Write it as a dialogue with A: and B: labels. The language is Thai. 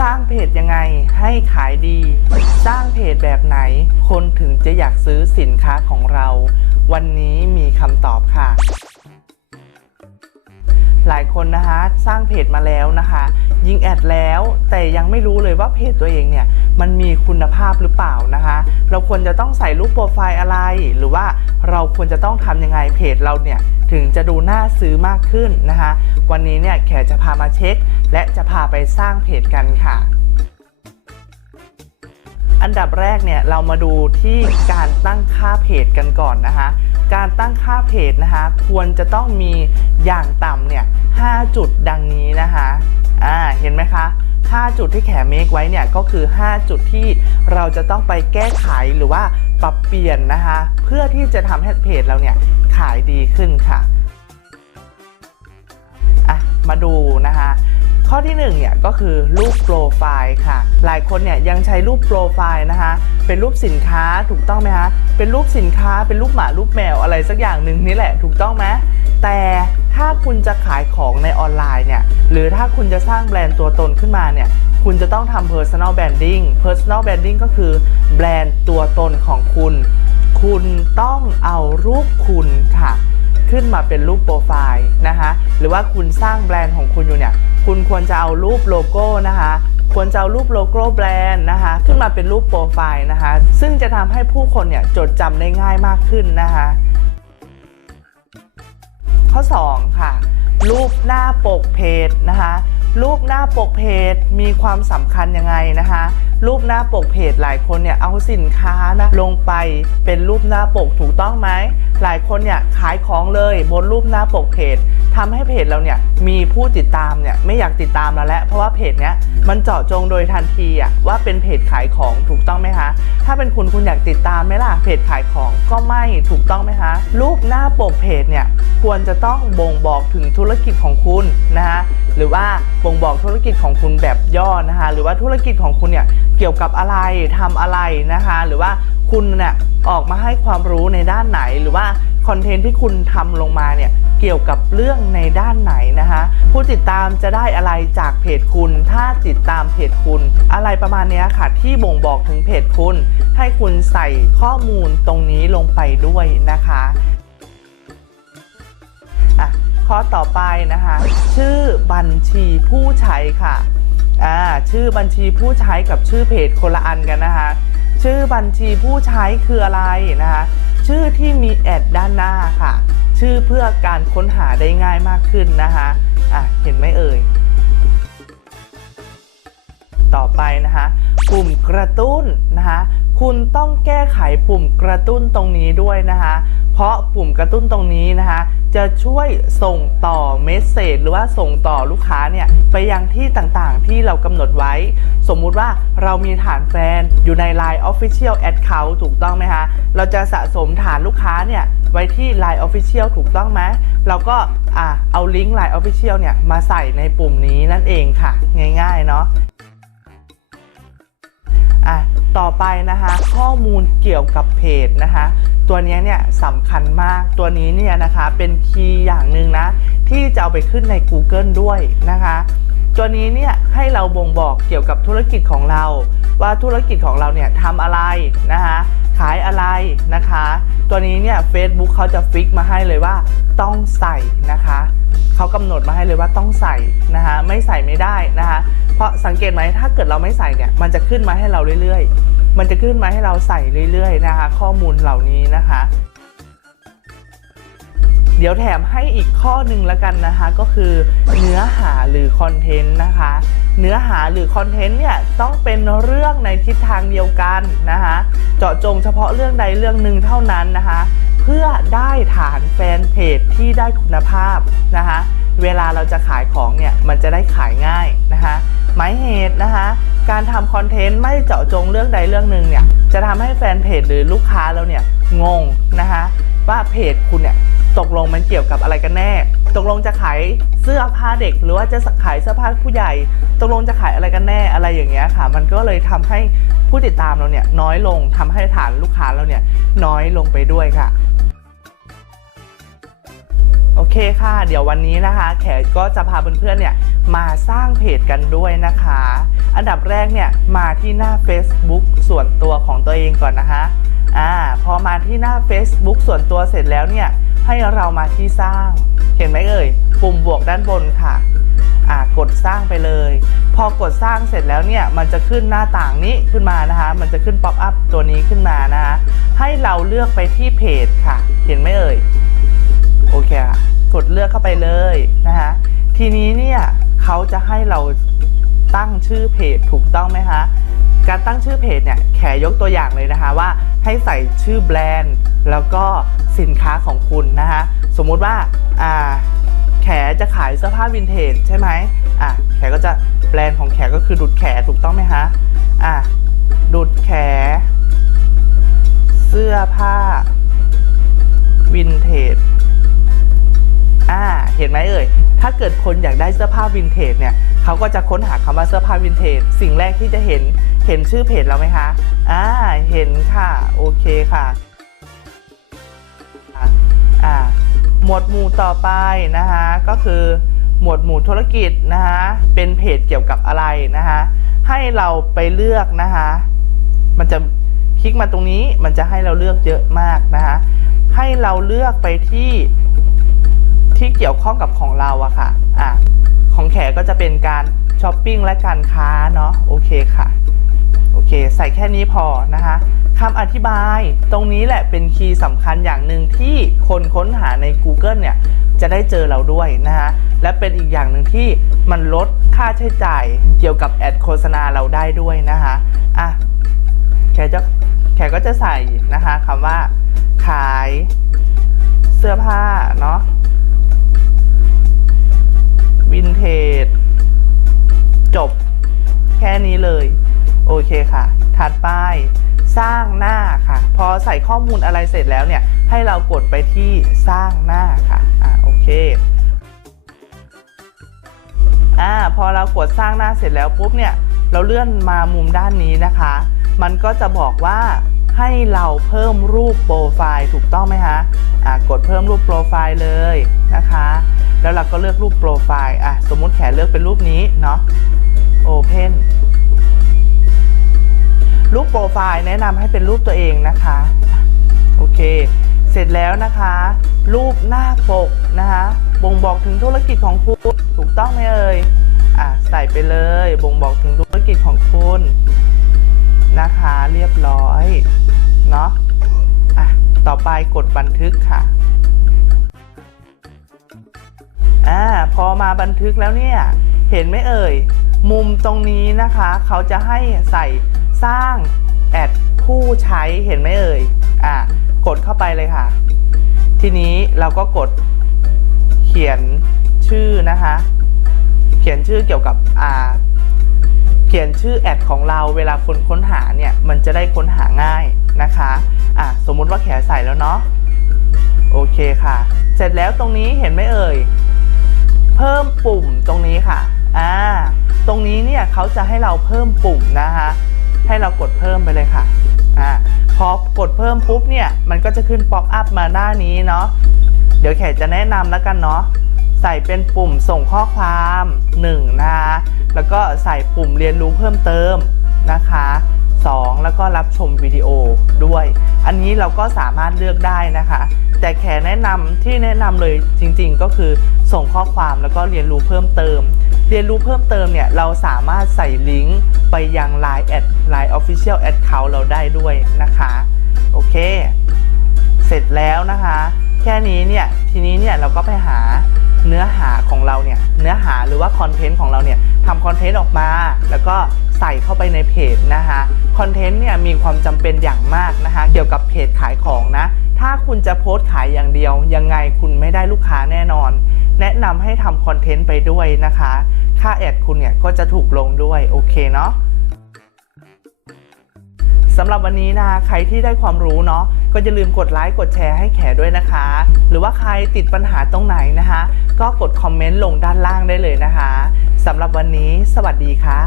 A: สร้างเพจยังไงให้ขายดี สร้างเพจแบบไหน คนถึงจะอยากซื้อสินค้าของเรา วันนี้มีคำตอบค่ะ หลายคนนะคะ สร้างเพจมาแล้วนะคะ ยิงแอดแล้วแต่ยังไม่รู้เลยว่าเพจตัวเองเนี่ย มันมีคุณภาพหรือเปล่านะคะ เราควรจะต้องใส่รูปโปรไฟล์อะไร หรือว่าเราควรจะต้องทำยังไงเพจเราเนี่ยถึงจะดูน่าซื้อมากขึ้นนะคะ วันนี้เนี่ยแขจะพามาเช็ค และจะพาไปสร้างเพจกันค่ะอันดับแรกเนี่ยเรามาดูที่การตั้งค่าเพจกันก่อนนะคะ การตั้งค่าเพจนะคะ ควรจะต้องมีอย่างต่ำเนี่ย5จุดดังนี้นะคะ อ่าเห็นไหมคะ 5 จุดที่แขเมคไว้เนี่ยก็คือ 5 จุดที่เราจะต้องไปแก้ไขหรือว่าปรับเปลี่ยนนะคะ เพื่อที่จะทำให้เพจเราเนี่ยขายดีขึ้นค่ะอะ มาดูนะคะข้อที่1เนี่ยก็คือรูปโปรไฟล์ค่ะ หลายคนเนี่ยยังใช้รูปโปรไฟล์นะคะ เป็นรูปสินค้าถูกต้องไหมคะ เป็นรูปสินค้า เป็นรูปหมารูปแมวอะไรสักอย่างหนึ่งนี่แหละถูกต้องไหมแต่ ถ้าคุณจะขายของในออนไลน์เนี่ย หรือถ้าคุณจะสร้างแบรนด์ตัวตนขึ้นมาเนี่ย คุณจะต้องทำ personal branding personal branding ก็คือแบรนด์ตัวตนของคุณ คุณต้องเอารูปคุณค่ะ ขึ้นมาเป็นรูปโปรไฟล์นะคะหรือว่าคุณสร้างแบรนด์ของคุณอยู่เนี่ย คุณควรจะเอารูปโลโก้นะคะควรจะเอารูปโลโก้แบรนด์นะคะขึ้นมาเป็นรูปโปรไฟล์นะคะ ซึ่งจะทำให้ผู้คนเนี่ยจดจำได้ง่ายมากขึ้นนะคะ ข้อ 2 ค่ะ รูปหน้าปกเพจนะคะ รูปหน้าปกเพจมีความสำคัญยังไงนะคะ รูปหน้าปกเพจหลายคนเนี่ยเอาสินค้านะลงไปเป็นรูปหน้าปกถูกต้องไหมหลายคนเนี่ยขายของเลยบนรูปหน้าปกเพจทำให้เพจเราเนี่ยมีผู้ติดตามเนี่ยไม่อยากติดตามเราแล้วเพราะว่าเพจเนี้ยมันเจาะจงโดยทันทีอะว่าเป็นเพจขายของถูกต้องไหมคะถ้าเป็นคุณคุณอยากติดตามไหมล่ะเพจขายของก็ไม่ถูกต้องไหมคะรูปหน้าปกเพจเนี่ยควรจะต้องบ่งบอกถึงธุรกิจของคุณนะคะหรือว่าบ่งบอกธุรกิจของคุณแบบย่อนะคะหรือว่าธุรกิจของคุณเนี่ย เกี่ยวกับอะไรทำอะไรนะคะ หรือว่าคุณเนี่ยออกมาให้ความรู้ในด้านไหน หรือว่าคอนเทนต์ที่คุณทำลงมาเนี่ยเกี่ยวกับเรื่องในด้านไหนนะคะ ผู้ติดตามจะได้อะไรจากเพจคุณ ถ้าติดตามเพจคุณ อะไรประมาณนี้ค่ะ ที่บ่งบอกถึงเพจคุณ ให้คุณใส่ข้อมูลตรงนี้ลงไปด้วยนะคะอะข้อต่อไปนะคะ ชื่อบัญชีผู้ใช้ค่ะ อ่าชื่อบัญชีผู้ใช้กับชื่อเพจคนละอันกันนะคะชื่อบัญชีผู้ใช้คืออะไรนะคะชื่อที่มีแอดด้านหน้าค่ะ ชื่อเพื่อการค้นหาได้ง่ายมากขึ้นนะคะอะเห็นไหมเอ่ย ต่อไปนะคะปุ่มกระตุ้นนะคะคุณต้องแก้ไขปุ่มกระตุ้นตรงนี้ด้วยนะคะเพราะปุ่มกระตุ้นตรงนี้นะคะ จะช่วยส่งต่อเมสเซจหรือว่าส่งต่อลูกค้าเนี่ยไปยังที่ต่างๆ ที่เรากำหนดไว้ สมมุติว่าเรามีฐานแฟนอยู่ใน Line Official Account ถูกต้องไหมคะ เราจะสะสมฐานลูกค้าเนี่ยไว้ที่ Line Official ถูกต้องไหมเราก็อะเอาลิงก์ Line Official เนี่ยมาใส่ในปุ่มนี้นั่นเองค่ะ ง่ายๆเนาะอะ ต่อไปนะคะข้อมูลเกี่ยวกับเพจนะคะตัวนี้เนี่ยสำคัญมากตัวนี้เนี่ยนะคะเป็นคีย์อย่างหนึ่งนะที่จะเอาไปขึ้นใน Google ด้วยนะคะตัวนี้เนี่ยให้เราบ่งบอกเกี่ยวกับธุรกิจของเรา ว่าธุรกิจของเราเนี่ยทำอะไรนะคะ ขายอะไรนะคะ ตัวนี้เนี่ย Facebook เขาจะฟิกมาให้เลยว่าต้องใส่นะคะเขากำหนดมาให้เลยว่าต้องใส่นะคะไม่ใส่ไม่ได้นะคะเพราะสังเกตไหมถ้าเกิดเราไม่ใส่เนี่ยมันจะขึ้นมาให้เราเรื่อยๆ มันจะขึ้นมาให้เราใส่เรื่อยๆนะคะ ข้อมูลเหล่านี้นะคะ เดี๋ยวแถมให้อีกข้อหนึ่งแล้วกันนะคะ ก็คือเนื้อหาหรือคอนเทนต์นะคะ เนื้อหาหรือคอนเทนต์เนี่ยต้องเป็นเรื่องในทิศทางเดียวกันนะคะเจาะจงเฉพาะเรื่องใดเรื่องหนึ่งเท่านั้นนะคะเพื่อได้ฐานแฟนเพจที่ได้คุณภาพนะคะเวลาเราจะขายของเนี่ยมันจะได้ขายง่ายนะคะหมายเหตุนะคะการทำคอนเทนต์ไม่เจาะจงเรื่องใดเรื่องหนึ่งเนี่ยจะทำให้แฟนเพจหรือลูกค้าเราเนี่ยงงนะคะว่าเพจคุณเนี่ย ตกลงมันเกี่ยวกับอะไรกันแน่ ตกลงจะขายเสื้อผ้าเด็ก หรือว่าจะขายเสื้อผ้าผู้ใหญ่ ตกลงจะขายอะไรกันแน่อะไรอย่างเงี้ยค่ะ มันก็เลยทำให้ผู้ติดตามเราเนี่ยน้อยลงทำให้ฐานลูกค้าเราเนี่ยน้อยลงไปด้วยค่ะโอเคค่ะ เดี๋ยววันนี้นะคะ แขกก็จะพาเพื่อนๆเนี่ยมาสร้างเพจกันด้วยนะคะ อันดับแรกเนี่ยมาที่หน้า Facebook ส่วนตัวของตัวเองก่อนนะคะอ่าพอมาที่หน้า Facebook ส่วนตัวเสร็จแล้วเนี่ย ให้เรามาที่สร้าง เห็นไหมเอ่ย ปุ่มบวกด้านบนค่ะอ่ากดสร้างไปเลย พอกดสร้างเสร็จแล้วเนี่ย มันจะขึ้นหน้าต่างนี้ขึ้นมานะคะ มันจะขึ้นป๊อปอัพตัวนี้ขึ้นมานะคะให้เราเลือกไปที่เพจค่ะ เห็นไหมเอ่ย โอเคค่ะกดเลือกเข้าไปเลยนะคะทีนี้เนี่ยเขาจะให้เราตั้งชื่อเพจถูกต้องไหมคะ การตั้งชื่อเพจเนี่ยแขยกตัวอย่างเลยนะคะว่าให้ใส่ชื่อแบรนด์ แล้วก็สินค้าของคุณนะคะสมมุติว่าอ่าแขจะขายเสื้อผ้าวินเทจใช่ไหมอะแขก็จะแบรนด์ของแขก็คือดุดแขถูกต้องไหมคะอะดุดแข เสื้อผ้าวินเทจอ่าเห็นไหมเอ่ยถ้าเกิดคนอยากได้เสื้อผ้าวินเทจเนี่ยเขาก็จะค้นหาคำว่าเสื้อผ้าวินเทจสิ่งแรกที่จะเห็น เห็นชื่อเพจเราไหมคะ อ่า เห็นค่ะ โอเคค่ะ อ่า หมวดหมู่ต่อไปนะคะ ก็คือหมวดหมู่ธุรกิจนะคะ เป็นเพจเกี่ยวกับอะไรนะคะ ให้เราไปเลือกนะคะ มันจะคลิกมาตรงนี้ มันจะให้เราเลือกเยอะมากนะคะ ให้เราเลือกไปที่ที่เกี่ยวข้องกับของเราอะค่ะ อะ ของแขก็จะเป็นการช้อปปิ้งและการค้าเนาะ โอเคค่ะ โอเค ใส่แค่นี้พอนะคะคำอธิบายตรงนี้แหละเป็นคีย์สำคัญอย่างหนึ่งที่คนค้นหาใน Google เนี่ยจะได้เจอเราด้วยนะคะและเป็นอีกอย่างหนึ่งที่มันลดค่าใช้จ่ายเกี่ยวกับแอดโฆษณาเราได้ด้วยนะคะอะแขจะแขก็จะใส่นะคะคำว่า ขายเสื้อผ้าเนาะวินเทจ จบแค่นี้เลย โอเคค่ะ ถัดไปสร้างหน้าค่ะ พอใส่ข้อมูลอะไรเสร็จแล้วเนี่ย ให้เรากดไปที่สร้างหน้าค่ะ อ่าโอเคอ่าพอเรากดสร้างหน้าเสร็จแล้วปุ๊บเนี่ย เราเลื่อนมามุมด้านนี้นะคะ มันก็จะบอกว่าให้เราเพิ่มรูปโปรไฟล์ถูกต้องไหมคะอ่ากดเพิ่มรูปโปรไฟล์เลยนะคะ แล้วเราก็เลือกรูปโปรไฟล์อะสมมุติแขนเลือกเป็นรูปนี้เนาะ Open รูปโปรไฟล์แนะนำให้เป็นรูปตัวเองนะคะ โอเค เสร็จแล้วนะคะ รูปหน้าปกนะคะบ่งบอกถึงธุรกิจของคุณ ถูกต้องไหมเอ่ยอะใส่ไปเลย บ่งบอกถึงธุรกิจของคุณนะคะ เรียบร้อย เนาะอะต่อไปกดบันทึกค่ะอ่าพอมาบันทึกแล้วเนี่ย เห็นไหมเอ่ย มุมตรงนี้นะคะ เขาจะให้ใส่ สร้างแอดผู้ใช้เห็นไหมเอ่ยอ่ากดเข้าไปเลยค่ะ ทีนี้เราก็กดเขียนชื่อนะคะ เขียนชื่อเกี่ยวกับอ่าเขียนชื่อแอดของเราเวลาคนค้นหาเนี่ย มันจะได้ค้นหาง่ายนะคะอะสมมุติว่าแขใส่แล้วเนาะโอเคค่ะ เสร็จแล้วตรงนี้เห็นไหมเอ่ย เพิ่มปุ่มตรงนี้ค่ะอ่าตรงนี้เนี่ยเขาจะให้เราเพิ่มปุ่มนะคะ ให้เรากดเพิ่มไปเลยค่ะอ่าพอกดเพิ่มปุ๊บเนี่ยมันก็จะขึ้นป๊อปอัพมาหน้านี้เนาะเดี๋ยวแขกจะแนะนำแล้วกันเนาะใส่เป็นปุ่มส่งข้อความ1นะคะแล้วก็ใส่ปุ่มเรียนรู้เพิ่มเติมนะคะ 2 แล้วก็รับชมวิดีโอด้วย อันนี้เราก็สามารถเลือกได้นะคะ แต่แขแนะนำที่แนะนำเลยจริงๆ ก็คือส่งข้อความแล้วก็เรียนรู้เพิ่มเติม เรียนรู้เพิ่มเติมเนี่ยเราสามารถใส่ลิงก์ไปยัง Line แอด Line Official Account เราได้ด้วยนะคะ โอเค เสร็จแล้วนะคะ แค่นี้เนี่ยทีนี้เนี่ยเราก็ไปหา เนื้อหาของเราเนี่ยเนื้อหาหรือว่าคอนเทนต์ของเราเนี่ยทำคอนเทนต์ออกมา แล้วก็ใส่เข้าไปในเพจนะคะคอนเทนต์เนี่ยมีความจำเป็นอย่างมากนะคะเกี่ยวกับเพจขายของนะถ้าคุณจะโพสต์ขายอย่างเดียว ยังไงคุณไม่ได้ลูกค้าแน่นอน แนะนำให้ทำคอนเทนต์ไปด้วยนะคะ ค่าแอดคุณเนี่ยก็จะถูกลงด้วย โอเคเนาะ สำหรับวันนี้นะคะใครที่ได้ความรู้เนาะก็อย่าลืมกดไลค์กดแชร์ให้แขด้วยนะคะ หรือว่าใครติดปัญหาตรงไหนนะคะ ก็กดคอมเมนต์ลงด้านล่างได้เลยนะคะสำหรับวันนี้ สวัสดีค่ะ